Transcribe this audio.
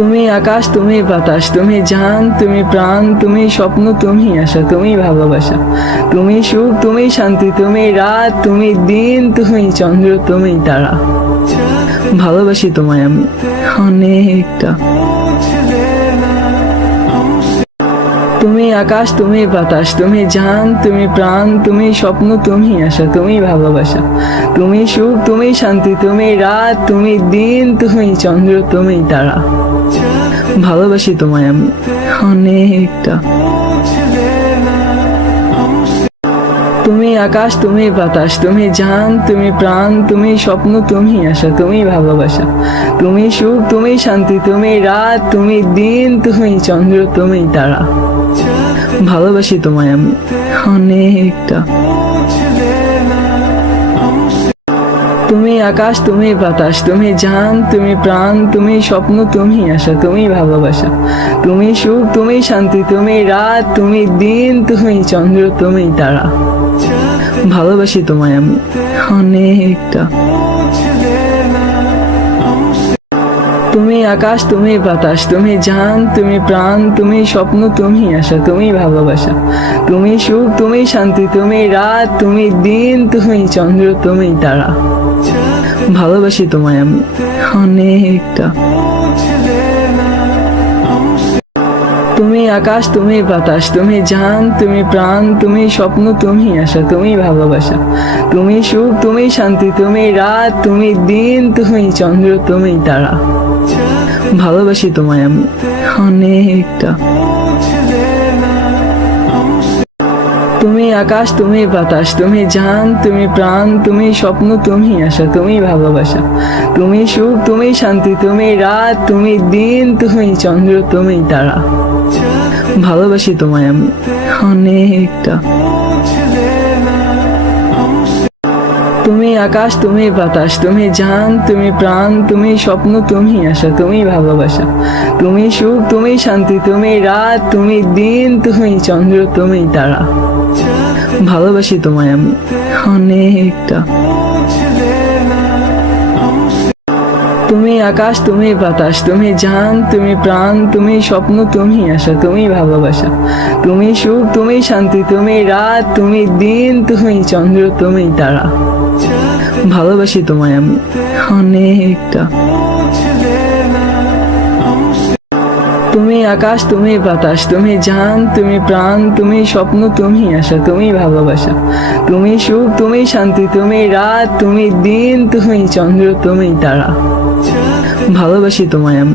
তুমি আকাশ, তুমি বাতাস, তুমি জান, তুমি প্রাণ, তুমি স্বপ্ন, তুমি আশা, তুমি ভালোবাসা, তুমি সুখ, তুমি শান্তি, তুমি রাত, তুমি দিন, তুমি চন্দ্র, তুমি তারা। ভালোবাসি তোমায় আমি অনেকটা। তুমি আকাশ, তুমি বাতাস, তুমি জান, তুমি প্রাণ, তুমি স্বপ্ন, তুমি আশা, তুমি ভালোবাসা, তুমি সুখ, তুমি শান্তি, তুমি রাত, তুমি দিন, তুমি চন্দ্র, তুমি তারা। ভালোবাসি তোমায় আমি অনেকটা। তুমি আকাশ, তুমি বাতাস, তুমি জান, তুমি প্রাণ, তুমি স্বপ্ন, তুমি আশা, তুমি ভালোবাসা, তুমি সুখ, তুমি শান্তি, তুমি রাত, তুমি দিন, তুমি চন্দ্র, তুমি তারা। ভালোবাসি তোমায় আমি অনেকটা। তুমি আকাশ, তুমি বাতাস, তুমি জান, তুমি প্রাণ, তুমি স্বপ্ন, তুমি আশা, তুমি ভালোবাসা, তুমি সুখ, তুমি শান্তি, তুমি রাত, তুমি দিন, তুমি চন্দ্র, তুমি তারা। ভালোবাসি তোমায় আমি অনেকটা। তুমি আকাশ, তুমি বাতাস, তুমি জান, তুমি প্রাণ, তুমি স্বপ্ন, তুমি আশা, তুমি ভালোবাসা, তুমি সুখ, তুমি শান্তি, তুমি রাত, তুমি দিন, তুমি চন্দ্র, তুমি তারা। ভালোবাসি তোমায় আমি অনেকটা। তুমি আকাশ, তুমি বাতাস, তুমি জান, তুমি প্রাণ, তুমি স্বপ্ন, তুমি আশা, তুমি ভালোবাসা, তুমি সুখ, তুমি শান্তি, তুমি রাত, তুমি দিন, তুমি চন্দ্র, তুমি তারা। ভালোবাসি তোমায় আমি অনেকটা। তুমি আকাশ, তুমি বাতাস, তুমি জান, তুমি প্রাণ, তুমি স্বপ্ন, তুমি আশা, তুমি ভালোবাসা, তুমি সুখ, তুমি শান্তি, তুমি রাত, তুমি দিন, তুমি চন্দ্র, তুমি তারা। ভালোবাসি তোমায় আমি অনেকটা। তুমি আকাশ, তুমি বাতাস, তুমি জান, তুমি প্রাণ, তুমি স্বপ্ন, তুমি আশা, তুমি ভালোবাসা, তুমি সুখ, তুমি শান্তি, তুমি রাত, তুমি দিন, তুমি চন্দ্র, তুমি তারা। ভালোবাসি তোমায় আমি অনেকটা। তুমি আকাশ, তুমি বাতাস, তুমি জান, তুমি প্রাণ, তুমি স্বপ্ন, তুমি আশা, তুমি ভালোবাসা, তুমি সুখ, তুমি শান্তি, তুমি রাত, তুমি দিন, তুমি চন্দ্র, তুমি তারা। ভালোবাসি তোমায় আমি অনেকটা। তুমি আকাশ, তুমি বাতাস, তুমি জান, তুমি প্রাণ, তুমি স্বপ্ন, তুমি আশা, তুমি ভালোবাসা, তুমি সুখ, তুমি শান্তি, তুমি রাত, তুমি দিন, তুমি চন্দ্র, তুমি তারা। ভালোবাসি তোমায় আমি।